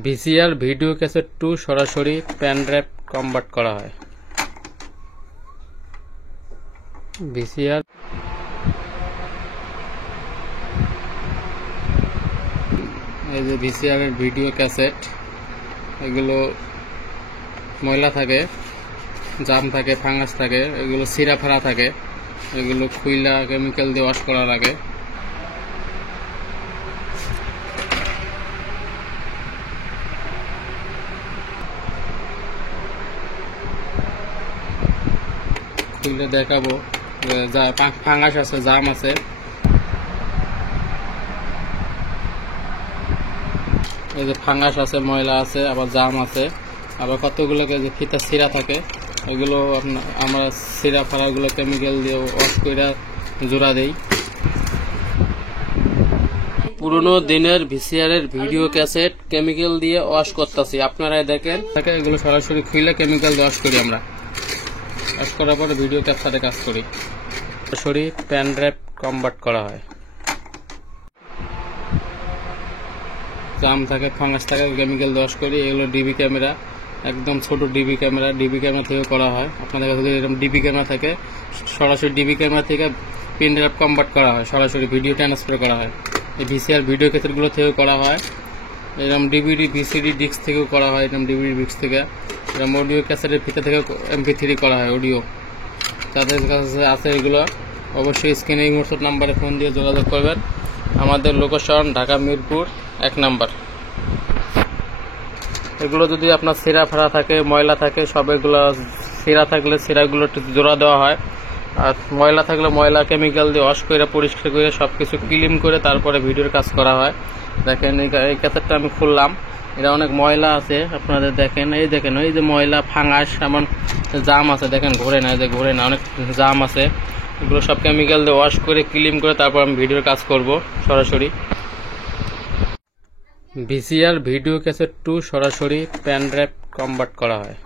VCR video cassette two সরাসরি pen drive convert করা হয়। ভিসিআর এই যে ভিসিআর এর ভিডিও ক্যাসেট, এগুলো ময়লা থাকে, জাম থাকে, ফাঙ্গাস থাকে, এগুলো সিরা ফাড়া থাকে, এগুলো খুইলা কেমিক্যাল দিয়ে ওয়াশ করা লাগে। খুলে দেখাবো যা ফাঙ্গাস আছে, জাম আছে। এই যে ফাঙ্গাস আছে, ময়লা আছে, আবার জাম আছে, আবার কতগুলোকে যে ফিতা সিরা থাকে, এগুলো আমরা সিরা ফাড়াগুলো কেমিক্যাল দিয়ে ওয়াশ করে জোড়া দেই। পুরোনো দিনের ভিসিআর এর ভিডিও ক্যাসেট কেমিক্যাল দিয়ে ওয়াশ করতেছি, আপনারা দেখেন। এগুলো সরাসরি খুলে কেমিক্যাল দিয়ে ওয়াশ করি আমরা। ওয়াশ করার পরে ভিডিও ক্যাপচারে কাজ করি। সরাসরি পেন ড্রাইভ কনভার্ট করা হয়। জাম থাকে, ফাঙ্গাস থাকে, কেমিক্যাল দিয়ে ওয়াশ করি। এগুলো ডিবি ক্যামেরা, একদম ছোট ডিবি ক্যামেরা থেকে করা হয়। আপনাদের কাছে যদি এরকম ডিবি ক্যামেরা থাকে, সরাসরি ডিবি ক্যামেরা থেকে পেন ড্রাইভ কনভার্ট করা হয়, সরাসরি ভিডিও ট্রান্সফার করা হয়। এই ভিসিআর ভিডিও ক্যাসেটগুলো থেকেও করা হয়। এরকম ডিভিডি ভিসিডি ডিস্ক থেকেও করা হয়, এরকম ডিভিডি ডিস্ক থেকে। এরকম অডিও ক্যাসেটের ফিতা থেকে MP3 করা হয় অডিও। যাদের কাছে আছে এগুলো অবশ্যই স্ক্রিনে এই মুহূর্তে নাম্বারে ফোন দিয়ে যোগাযোগ করবেন। আমাদের লোকেশন ঢাকা মিরপুর 1 নাম্বার। এগুলো যদি আপনার সিরা ফাড়া থাকে, ময়লা থাকে, সব এগুলো সিরা থাকলে সিরাগুলো একটু জোড়া দেওয়া হয়, আর ময়লা থাকলে ময়লা কেমিক্যাল দিয়ে ওয়াশ করে পরিষ্কার করে সবকিছু ক্লিন করে তারপরে ভিডিওর কাজ করা হয়। দেখেন এই ক্যাসেটটা আমি খুললাম, এটা অনেক ময়লা আছে, আপনাদের দেখেন। এই দেখেন, এই যে ময়লা, ফাঙ্গাস, এমন জাম আছে, দেখেন ঘোরে না, যে ঘোরে না, অনেক জাম আছে। এগুলো সব কেমিক্যাল দিয়ে ওয়াশ করে ক্লিন করে তারপর আমি ভিডিওর কাজ করব সরাসরি। ভিসিআর ভিডিও ক্যাসেট টু সরাসরি পেন ড্রাইভ কনভার্ট করা হয়।